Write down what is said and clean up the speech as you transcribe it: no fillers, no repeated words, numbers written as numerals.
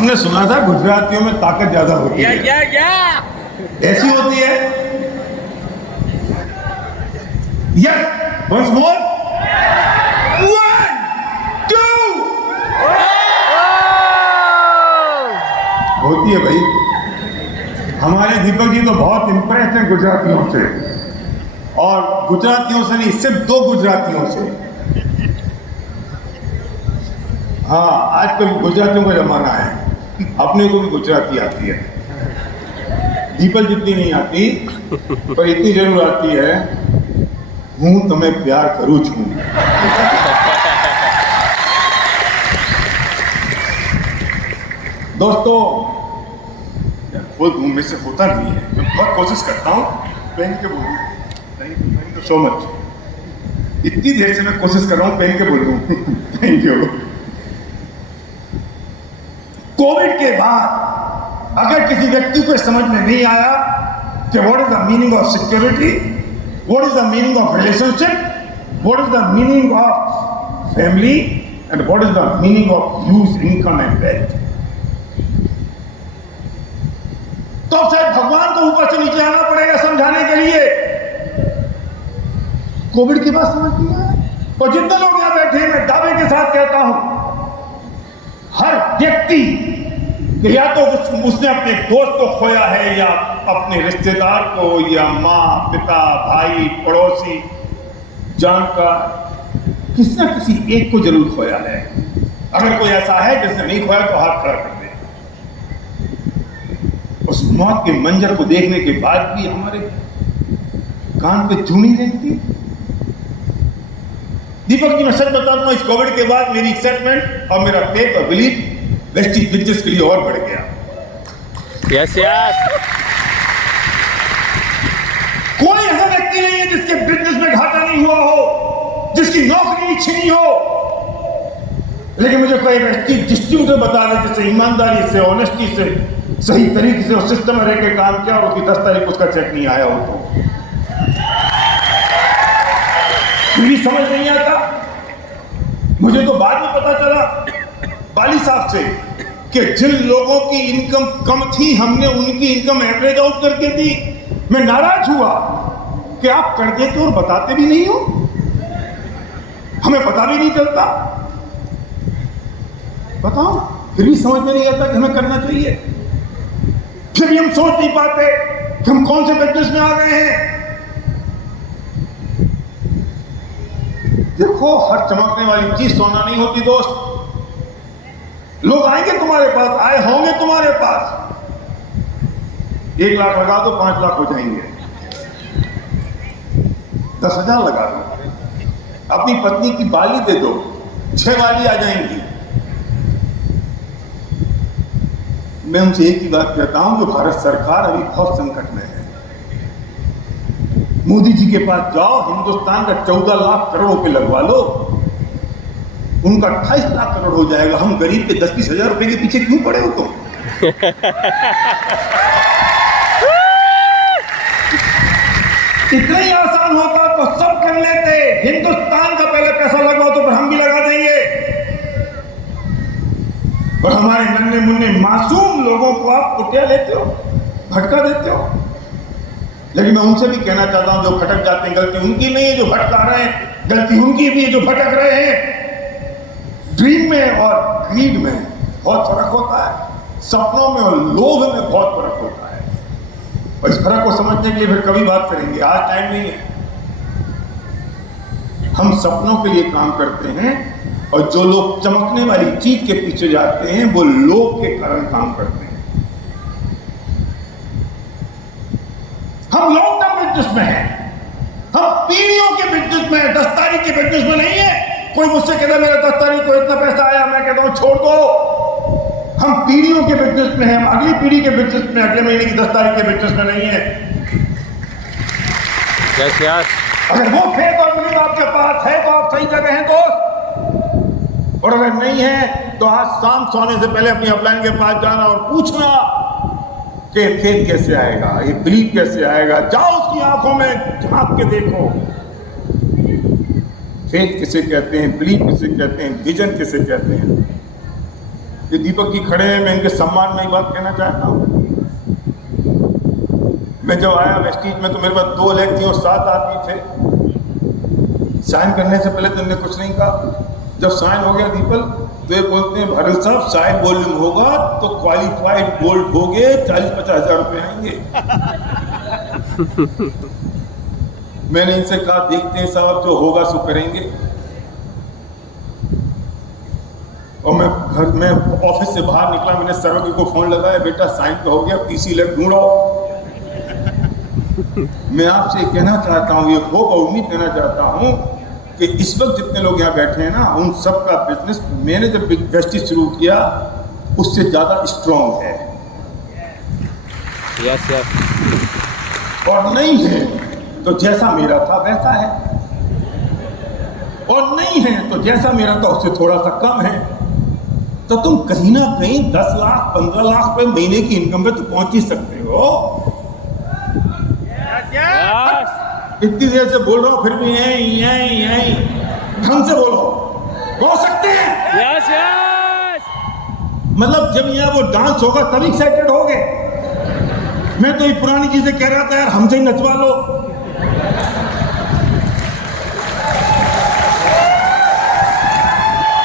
हमने सुना था गुजरातियों में ताकत ज्यादा होती है। ऐसी होती है? यस, वंस मोर, 1 2 होती है भाई। हमारे दीपक जी तो बहुत इंप्रेस्ड हैं गुजरातियों से, और गुजरातियों से नहीं, सिर्फ 2 गुजरातियों से। हाँ, आजकल गुजरातियों का जमाना है, अपने को भी गुजराती आती है। दीपक जितनी नहीं आती, पर इतनी जरूर आती है, हूं तुम्हें प्यार करूं छू। दोस्तों, खुद मुंह में से होता नहीं है, मैं बहुत कोशिश करता हूं पहन के बोलूं। Thank you so much. इतनी देर से मैं कोशिश कर रहा हूं पहन के बोलूं। Thank you. कोविड के बाद अगर किसी व्यक्ति को समझ में नहीं आया कि what is the meaning of security, what is the meaning of relationship, what is the meaning of family, and what is the meaning of use income and wealth, तो शायद भगवान को ऊपर से नीचे आना पड़ेगा समझाने के लिए। कोविड के बाद समझ नहीं आया। और जितने लोग यहां बैठे हैं, मैं दावे के साथ कहता हूं, हर व्यक्ति या तो उसने अपने दोस्त को खोया है, या अपने रिश्तेदार को, या माँ पिता भाई पड़ोसी जानकार, किसी न किसी एक को जरूर खोया है। अगर कोई ऐसा है जिसने नहीं खोया तो हाथ खड़ा कर दे। उस मौत के मंजर को देखने के बाद भी हमारे कान पे जू नहीं रहती। दीपक जी, मैं सच बता दूं, इस कोविड के बाद मेरी एक्साइटमेंट और मेरा फेथ और बिलीफ वेस्टी बिजनेस के लिए और बढ़ गया। Yes yes. कोई ऐसा व्यक्ति नहीं है जिसके बिजनेस में घाटा नहीं हुआ हो, जिसकी नौकरी छीनी हो, लेकिन मुझे कोई व्यक्ति डिस्ट्रीब्यूटर बता दे जिससे ईमानदारी से, ऑनेस्टी से, सही तरीके से उस सिस्टम में रह के काम किया और उसकी 10 तारीख उसका चेक नहीं आया हो तो भी समझ नहीं आता। मुझे तो बाद में पता चला बाली साहब से कि जिन लोगों की इनकम कम थी, हमने उनकी इनकम एवरेज आउट करके दी। मैं नाराज हुआ कि आप कर देते और बताते भी नहीं हो, हमें पता भी नहीं चलता। बताओ, फिर भी समझ में नहीं आता कि हमें करना चाहिए। फिर भी हम सोच नहीं पाते कि हम कौन से बिजनेस में आ गए हैं। देखो, हर चमकने वाली चीज सोना नहीं होती दोस्त। लोग आएंगे तुम्हारे पास, आए होंगे तुम्हारे पास, 1 लाख लगा दो 5 लाख हो जाएंगे, 10,000 लगा दो, अपनी पत्नी की बाली दे दो, 6 बाली आ जाएंगी। मैं उनसे एक ही बात कहता हूं कि भारत सरकार अभी बहुत संकट में है। मोदी जी के पास जाओ, हिंदुस्तान का 14 लाख करोड़ रुपए लगवा लो, उनका 28 लाख करोड़ हो जाएगा। हम गरीब के 10-20 हजार रुपए के पीछे क्यों पड़े हो तुम? इतना ही आसान होता तो सब कर लेते। हिंदुस्तान का पहले पैसा लगाओ तो फिर हम भी लगा देंगे। और हमारे नन्हे मुन्ने मासूम लोगों को आप कुटिया लेते हो, भटका देते हो। लेकिन मैं उनसे भी कहना चाहता हूं, जो भटक जाते हैं, गलती उनकी नहीं है। जो भटका रहे हैं, गलती उनकी भी है जो भटक रहे हैं। ड्रीम में और ग्रीड में बहुत फर्क होता है, सपनों में और लोभ में बहुत फर्क होता है। और इस फर्क को समझने के लिए फिर कभी बात करेंगे, आज टाइम नहीं है। हम सपनों के लिए काम करते हैं, और जो लोग चमकने वाली चीज के पीछे जाते हैं वो लोभ के कारण काम करते हैं। हम लॉन्ग टर्म बिजनेस में हैं, हम पीढ़ियों के बिजनेस में हैं, 10 तारीख के बिजनेस में नहीं है। कोई मुझसे कहता है मेरा 10 तारीख को इतना पैसा आया, मैं कहता हूं छोड़ दो। हम पीढ़ियों के बिजनेस में हैं, हम अगली पीढ़ी के बिजनेस में, अगले महीने की 10 तारीख के बिजनेस में नहीं है। Yes yes. अगर वो फेथ और बिलीफ आपके पास है तो आप सही जगह हैं दोस्त, और अगर नहीं है तो आज शाम सोने से पहले अपनी अपलाइन के पास जाना और पूछना कि फेथ कैसे आएगा, ये बिलीफ कैसे आएगा। जाओ उसकी आंखों में झांक के देखो, फेथ किसे कहते हैं, बिलीफ किसे कहते हैं, विजन किसे कहते हैं। ये दीपक जी खड़े हैं, मैं इनके सम्मान में एक बात कहना चाहता हूँ। मैं जब आया वेस्टीज में तो मेरे पास 2 लेग थी और 7 आदमी थे। साइन करने से पहले तो इन्होंने कुछ नहीं कहा। जब साइन हो गया दीपक, तो ये बोलते हैं भारत साहब साइन वॉल्यूम होगा तो क्वालिफाइड गोल्ड हो गए, 40-50 हजार रुपये आएंगे। मैंने इनसे कहा देखते हैं साहब, जो होगा सो करेंगे। और मैं घर में ऑफिस से बाहर निकला, मैंने सर्वज्ञ को फोन लगाया, बेटा साइन तो हो गया, पीसी लेग ढूंढो। मैं आपसे कहना चाहता हूँ, ये होप और उम्मीद कहना चाहता हूँ कि इस वक्त जितने लोग यहाँ बैठे हैं ना, उन सब का बिजनेस मैंने जब वेस्टीज शुरू किया उससे ज्यादा स्ट्रॉन्ग है। Yes yes. और नहीं है तो जैसा मेरा था वैसा है, और नहीं है तो जैसा मेरा था उससे थोड़ा सा कम है। तो तुम कहीं ना कहीं 10 लाख 15 लाख रुपए महीने की इनकम पे तो पहुंच ही सकते हो। यस। इतनी देर से बोल रहा हूं फिर भी यही ढंग से बोलो, बोल सकते हैं। Yes yes. मतलब जब यहाँ वो डांस होगा तभी एक्साइटेड होगे। मैं तो ये पुरानी चीजें कह रहा था यार, हमसे ही नचवा लो।